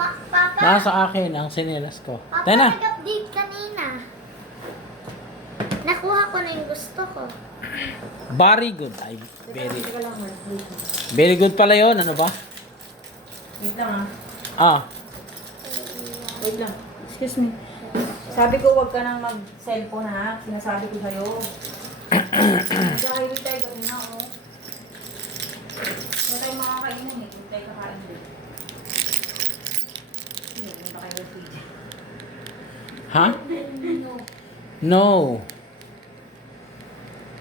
Papa, Nasa akin ang sinelas ko. Papa, Tayo na. nag-update kanina. Nakuha ko na yung gusto ko. Very good. Ay, very good pala yun. Ano ba? Wait lang Ah, Wait lang. Excuse me. Sabi ko huwag ka nang mag-cellphone ha. Sinasabi ko sa'yo. Mag-highway tayo kasi na ako. Wala tayong makakainan eh. Huwag tayo kakain din. Hindi, punta kayo ng PJ. ha? No.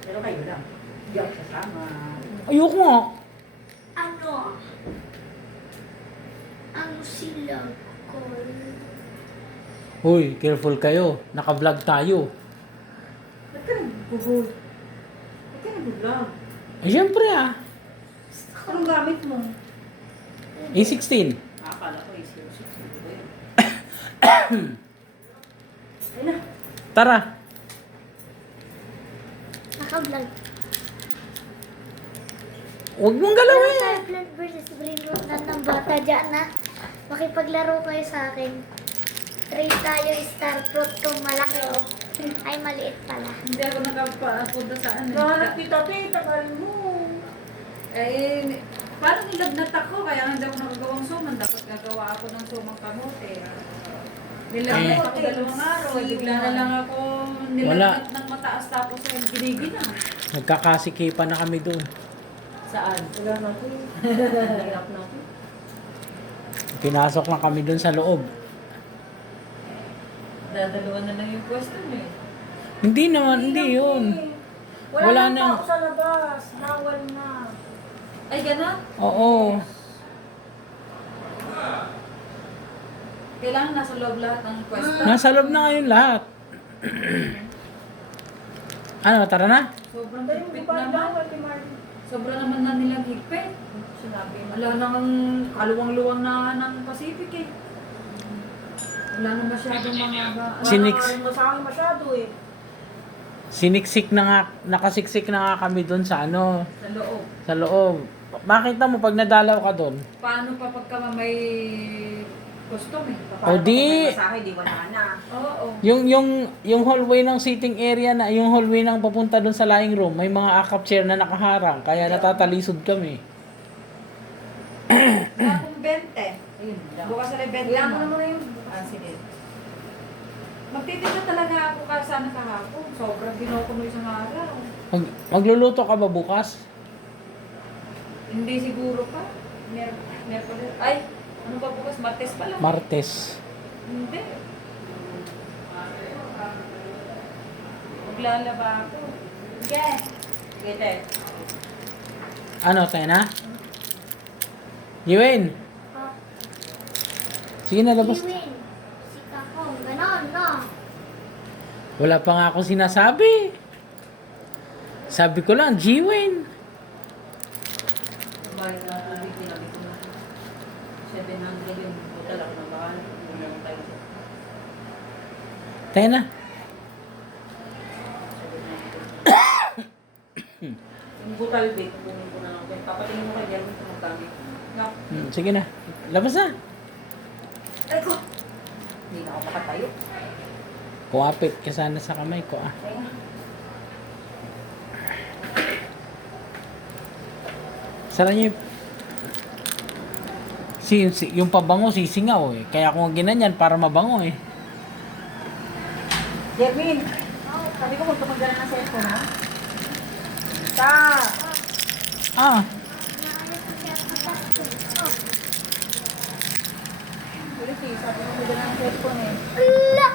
Pero kayo lang. Hindi ako sasama. Ayoko nga. Ano? Ang silag ko. Uy, careful kayo. Naka-vlog tayo. Ba't ka nag-vlog? Ba't ka nag-vlog? Ay, syempre ah. Anong gamit mo? A16. Akala ko is 06. Ayun. Ayun na. Tara. Naka-vlog. Huwag mong galawin. Tayo Plant versus Brainrot na ng bata dyan na. Makipaglaro kayo sa akin. Trade tayo star fruit kung malaki o. Ay, maliit pala. Hindi ako nakapunta sa ano. Nahanap kita, te. Tagal mo. Eh, parang nilagnat ako, kaya hindi ako nagagawang suman. Dapat gagawa ako ng sumang kamote. Nilagnat ako 2 araw. Bigla na lang ako nilagnat ng mataas tapos ay ginigi na. Nagkakasikipan na kami doon. Saan? Wala na ko. Hirap na ko. Pinasok na kami doon sa loob. Dadaluan na lang yung question eh. Hindi naman, hindi yun. Wala Wala na. na ako sa labas. Bawal na. Ay, gano'n? Oo. Kailangan nasa loob lahat ng question. Nasa loob na ngayon lahat. Ano, tara na? Sobrang Dahil mo higpit pa naman. bawal ni Martin. Sobra naman na nilang higpit. Sinabi mo. Wala nang kaluwang-luwang na ng Pacific eh. Wala na masyadong mga Sinix. Wala na sa akin masyado eh. Siniksik na nga, nakasiksik na nga kami doon sa ano, sa loob. sa loob. Makita mo pag nadalaw ka doon. Paano pa pagka may custom eh? O di, Masahe, di wala na. Oo. yung hallway ng sitting area na, yung hallway ng papunta doon sa lying room, may mga akap chair na nakaharang, kaya natatalisod kami. Wala akong 20. Ayun lang. Bukas na rin 20 Ilan mo mo. naman na yun? Ah, sige. Magtitinda talaga ako sana kahapon. Sobrang binoko mo isang araw. Magluluto ka ba bukas? Hindi siguro pa. Merkulis. Ay, ano ba bukas? Martes pa lang. Martes. Hindi. Maglalaba ako. Yeah. Sige, te. Ano, tayo na? Yuen, Oh, sige na labas. Kiwin. Si Kakong. Ganon, no? Wala pa nga ako sinasabi. Sabi ko lang, Jiwen. Bayad na tubig, tinabi ko na. 700 yung total ako ng bakal. Wala tayo. Tayo na. 700. Yung butal bait, kunin ko na lang. Papatingin mo kay Jeremy kung magkami. No? Sige na. Labas na. Ay ko! Hindi na ako makatayo. Kuwapit ka sana sa kamay ko ah. Ay nga. Sara niyo yung pabango sisingaw eh. Kaya kung ginanyan para mabango eh. Jeremy! Sabi ko kung tumagdala ng cellphone ha? Ta! Ah, Ulit eh, sabi ko tumagdala ng cellphone eh. Ala!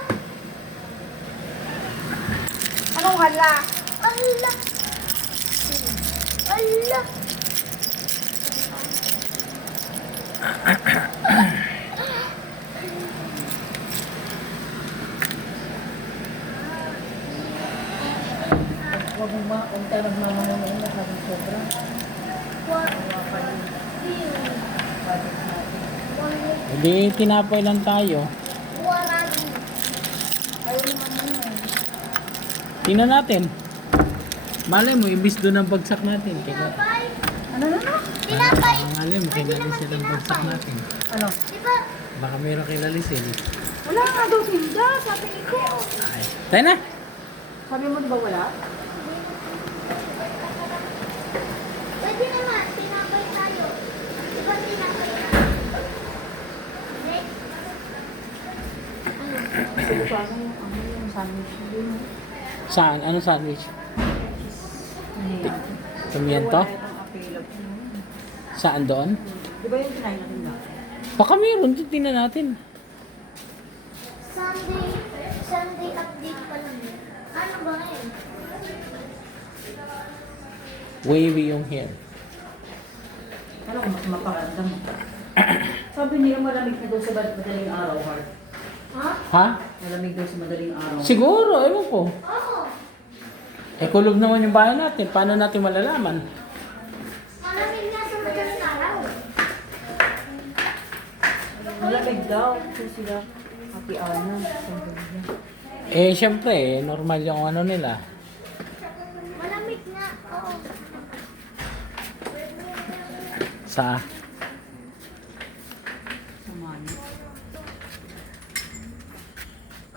Anong hala? Ala! Ala! Huwag mo ba, kung tayo nagmamahalan na sabi sobra. What? hindi tinapay lang tayo. Waragi. Ayaw naman mo yun. Tingnan natin. Malay mo, ibis doon ang bagsak natin. Kaya, Tinapay. Ano na? Tinapay. malay mo, kailangan sila ang bagsak natin. Ano? Di ba Baka meron kilalisin. Wala nga daw tinda, sabi ko. Tayo na. Sabi mo di ba wala? Pwede naman, tinapay tayo. Diba tinapay tayo? Next. Gusto ko sana yung sandwich yun. Saan? Ano sandwich? Pimiento? Wala itong available. Saan doon? Di ba yung kinain natin na? Baka meron. Tingnan natin. Sunday update pa lang. Ano ba ngayon? Wavy yung hair. Ano kung mas maparamdam mo? Sabi niya malamig na daw sa madaling araw, Heart. Ha? Ha? Malamig daw sa madaling araw. Siguro. Ewan ko. Oo. Eh, kulob naman yung bahay natin. Paano natin malalaman? Malamig nga sa madaling araw. Malamig daw. So sila, happy Anna. Sabi niya. Eh, syempre. Normal yung ano nila. Malamig nga. Oo. Sa... Samahan.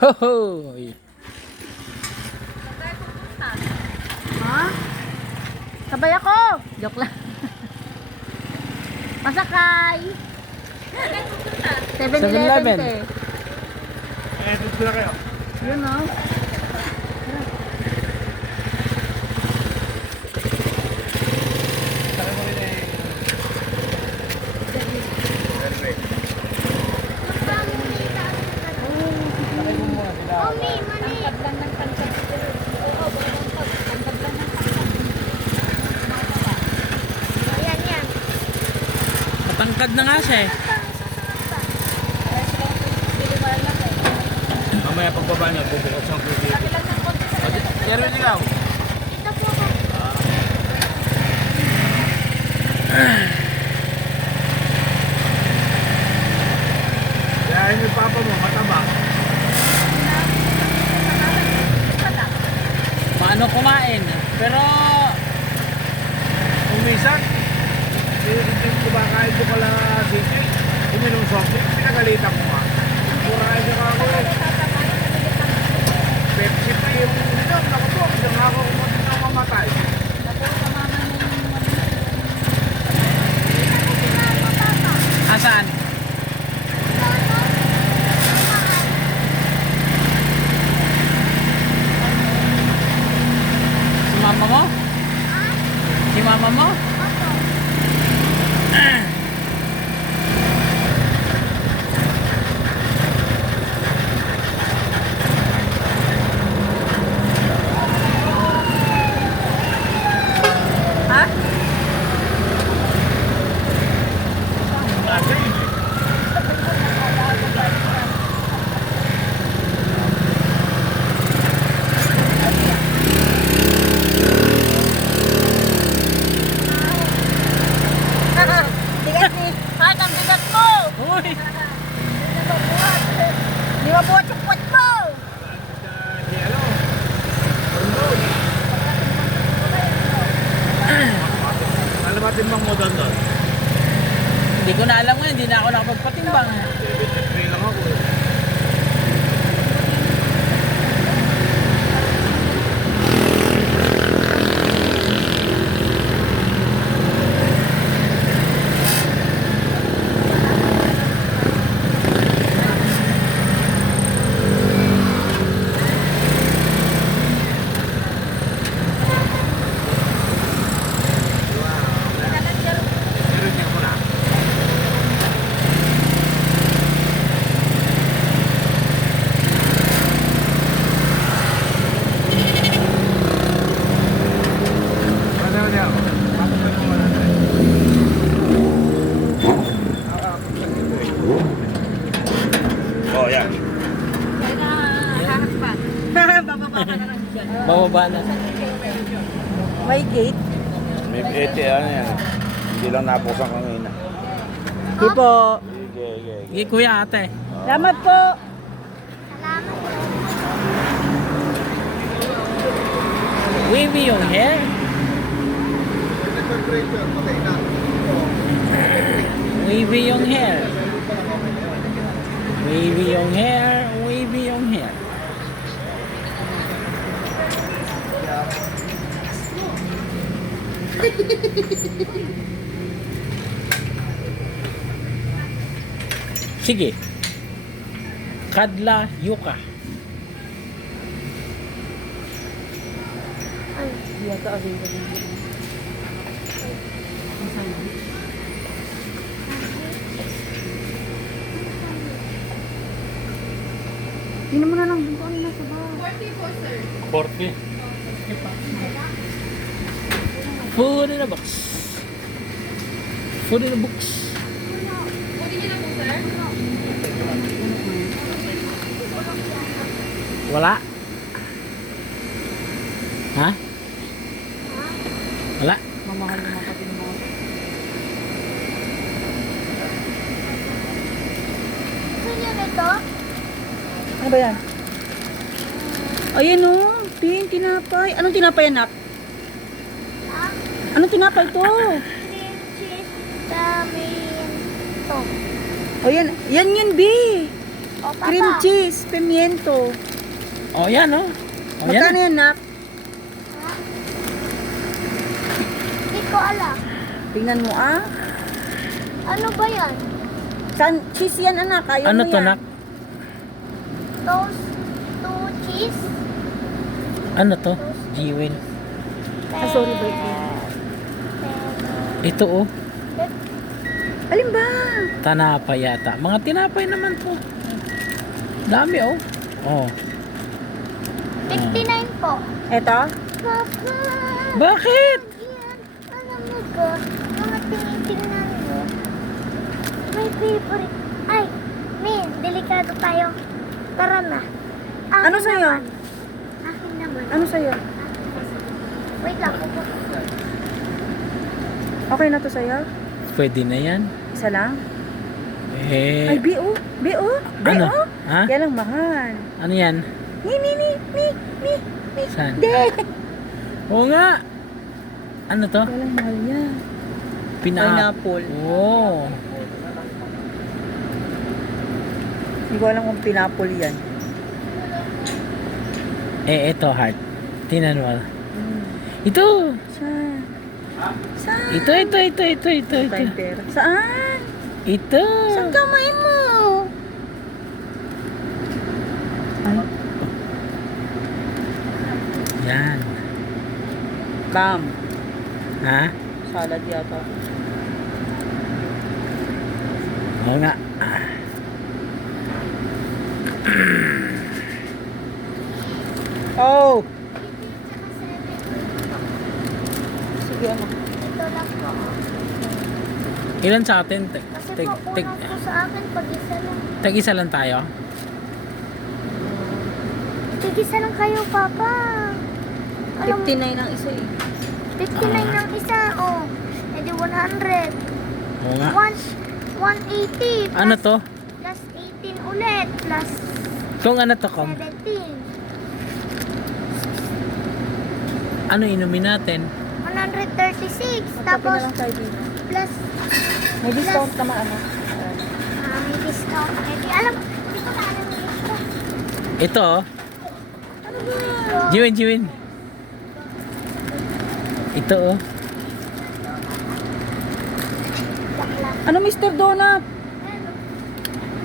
Hohoy! Ha? Sabay ako! Joke lang. Masakay! 7-Eleven. Eh, dito na kayo. Yun o. Saka mo rin eh. Sakay mo muna sila. Omi, mali. Ayan, yan. Matangkad na nga siya eh. Mamaya pagbaba niya, bubukas ng kusi. Pero ikaw. Ito po ako. Yahin yung papa mo, mataba. Paano kumain? Pero... Umisan. Hindi ko ba kahit ko pala sisi. Uminom soft drink, pinagalitan ko nga. Murahin siya ako eh. Pepsi pa yung uminom. Naku po, hindi nga ako kumunti na mamatay. Asan? Si mama mo? Si mama mo? Ha? Bigat ni Heart, ang bigat mo! Uy! Di ba buhat yung puwet mo? Si ano? Doon. Alam natin bang mo doon? Hindi ko na alam ngayon. Hindi na ako nakapagpatimbang. 73 lang ako eh. Pero hindi ko na. Ano niya ako? Bakit ako wala na? Oh, yan. Bababa ka na lang dyan. Bababa na. May gate? May ano yan. Hindi lang napuksan kanina. Di po. Sige, sige. Sige kuya ate. Salamat po. Salamat. Wavy yung hair. Wavy yung hair. Wavy yung hair, wavy yung hair. Sige. Kadla Yuka. Hindi yata available. Hindi mo na lang dito ano na sa bahay. 40. Food in a box. Food in a box. Wala. Ha? Wala. Mamahal mo kapatid mo. Saan yan ito? Ano ba yan? Ayan o. Pin, tinapay. Anong tinapay yan, Nak? Ah, Anong tinapay to? cream cheese, damin. Ito. O yan. Yan yun, B. O, papa. Cream cheese, pimiento. Oh, yan oh. Oh, yan. Magkano yan, Nak? Ha? Hindi ko alam. Tingnan mo, ah. Ano ba yan? San, cheese yan, anak. Ayaw Ano mo to, yan. nak? Toast to cheese? Ano to? Jiwin. Ah, sorry, birthday. Ito oh. Alin ba? Tanapay yata. Mga tinapay naman to. Dami oh. Oh. 59 po. Eto? Papa! Bakit? Yan. Alam mo ba, mga tinitingnan mo, may favorite. Ay, Min, delikado tayo. Tara na. Akin Ano sa'yo? naman. Akin naman. Ano sa'yo? Wait lang. pupunta. Okay na to sa'yo? Pwede na yan. Isa lang? Eh. Ay, B.O. B.O. Ano? B.O. Ha? Yan lang mahal. Ano yan? Ni. Saan? De. Oo nga. Ano to? Yan lang mahal niya. Pineapple. Oh. Hindi ko alam kung pinapol yan. Eh, ito heart. Tingnan mo. Hmm. Ito. Saan? Saan? Ito. Tayong pera. Saan? Ito. Saan kamay mo? Ay, Yan. Bam. Ha? Salad yata. Oo nga. Oh! Sige, ano? Ito lang po. Ilan sa atin? Kasi po, unang po sa akin, pag-isa lang. Tag-isa lang tayo? Tig-isa lang kayo, Papa. Alam mo, 59 ang isa eh. 59 ng isa, oh. E di 100. Oo nga. 180 plus, Ano to? plus 18 ulit, plus Kung ano to, Kom? 17. Ano inumin natin? 136. Magkape Tapos, na lang tayo dito. plus, May discount naman ano? may discount. Eh, di alam, hindi ko na alam yung discount. Ito oh. Ano ba? Jiwin. Ito oh. Bakla. Ano, Mr. Donut? Ano?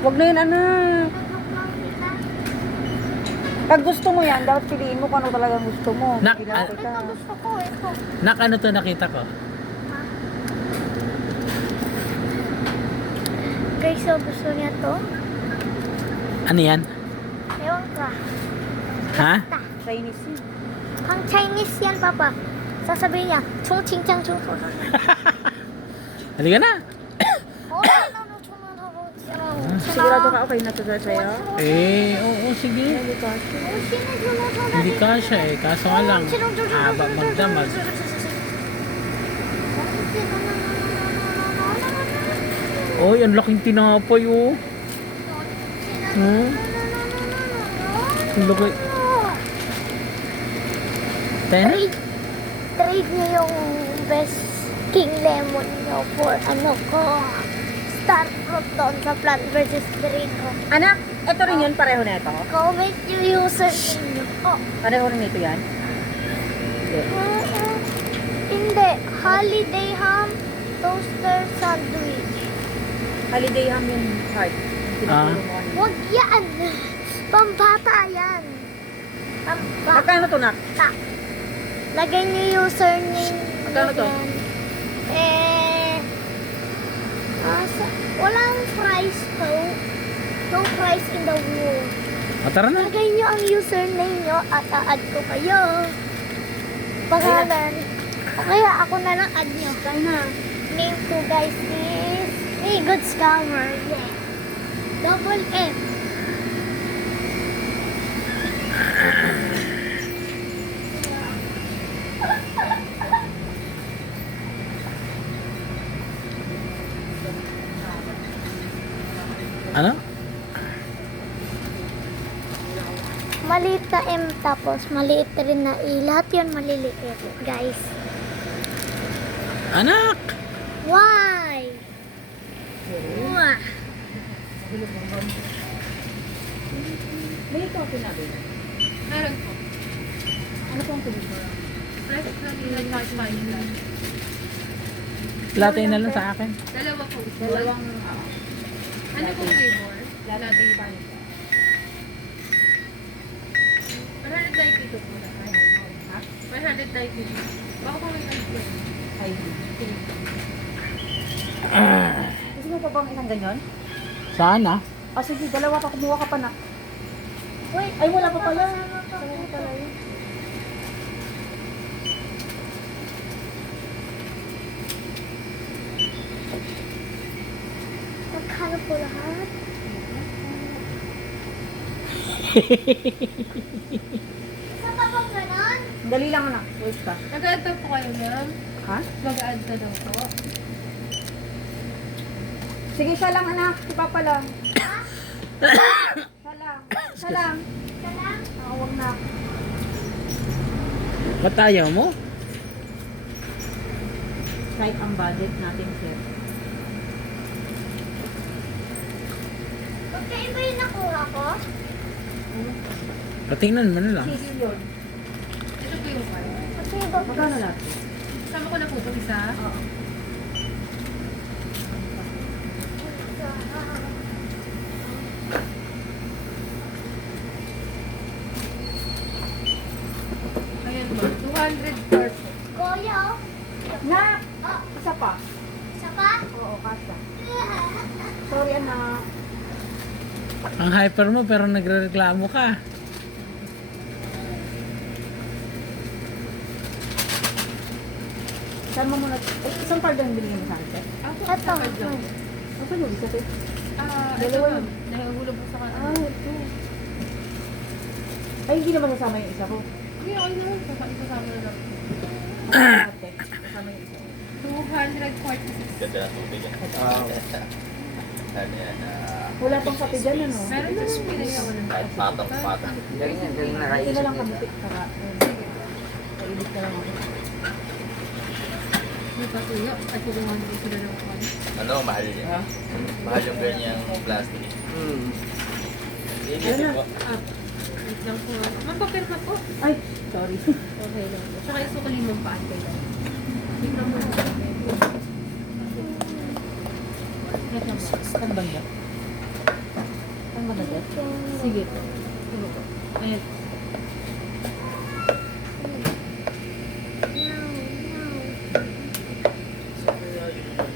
Wag na yan, anak. Nagok lang kita. Pag gusto mo yan, dapat piliin mo kung ano talagang gusto mo. Nak- Piliin Ito kita. gusto ko, ito. Nak, ano to nakita ko? Guys, so gusto niya to. Ano yan? Ewan ka. Ha? Chinese yun. Pang Chinese yan, Papa. Sasabihin niya, chung ching chang chung chung. Halika na. Sigurado ka okay na to sa'yo? Eh, oo, sige. Hindi ka. Hindi kasha eh. Kaso nga lang, haba magdamag. Oy, ang laking tinapay oh. Hmm? Ang laki. Ten? Trade niyo yung best King Lemon niyo for ano ko. star fruit doon sa Plant vs. Burrito. Anak, ito rin yun, pareho na ito. Comment yung user ninyo. Oh, Pareho rin ito yan. hindi. Holiday ham toaster sandwich. Holiday ham yung heart. Yung pinapalo mo kanina. Huwag yan. Pambata yan. Pambata. Magkano to, Nak? Lagay niyo username. Magkano to? Yan. Walang price to. No price in the world. Tara na. Lagay niyo ang username niyo at a-add ko kayo. Pangalan. O kaya ako na lang add niyo. Kaya na. Name ko guys is Hey Good Scammer. Yeah. Double M. Ano? Maliit na M tapos maliit rin na E. Lahat yun maliliit, guys. Anak! Why? Wah. May ito ang sinabi. Meron po. Ano pong tuloy mo? Fresh vanilla touch vanilla. Latte na lang sa akin. Dalawa po. Dalawang... Ano po flavor? Latte vanilla. 192 po na. Ha? 192. Baka po may ice Ay, gusto mo pa bang isang ganyan? Sana. Ah, sige, dalawa pa. Kumuha ka pa na. Wait, Ay, wala pa pala. Wala pa pala yun. Magkano po lahat? Isa pa bang ganon? Dali lang, anak. Wait ka. Nag-add daw po kayo, ma'am. Ha? Mag-add ka daw po. Sige, siya lang, anak. Si Papa lang. Siya lang. Siya lang. Isa lang? Huwag na. Ba't ayaw mo? Kahit ang budget natin, sir. Magkaiba yung nakuha ko? Patingnan mo na lang. Sige yun. Ito po yung card. Magkaiba po. Magkano lahat? Sama ko na po itong isa. Oo. Ayan po. 200 per po. Kuya, oh. Na! Oh, Isa pa. isa pa? Oo, kasa. Sorry, anak. Ang hyper mo pero nagrereklamo ka. Saan mo muna? Ay, isang card lang bilhin mo sa akin, sir. Ako, Ito. sa card lang. Ano yung isa, sir? Ito Dalawa ma'am. Nahihulog po sa card. Ito. Ay, hindi naman sasama yung isa ko. Hindi, okay na. Isasama na lang. Ate, kasama yung isa. 246. Wala pang kape dyan, ano? Meron na lang pinay ako ng patong. Hindi na lang kami para. Kaibig na lang ako. May patuyo. At kukuha ko sila ng card. Ano, mahal yun. Mahal yung ganyang plastic. Ayun na. Wait lang po. Ma'am, papirma po. Ay, sorry. Okay lang po. Tsaka yung sukali mong paante lang. Tingnan mo. Wait lang po. Saan banda? Saan banda, sir? Sige po. Sige po. Ayan.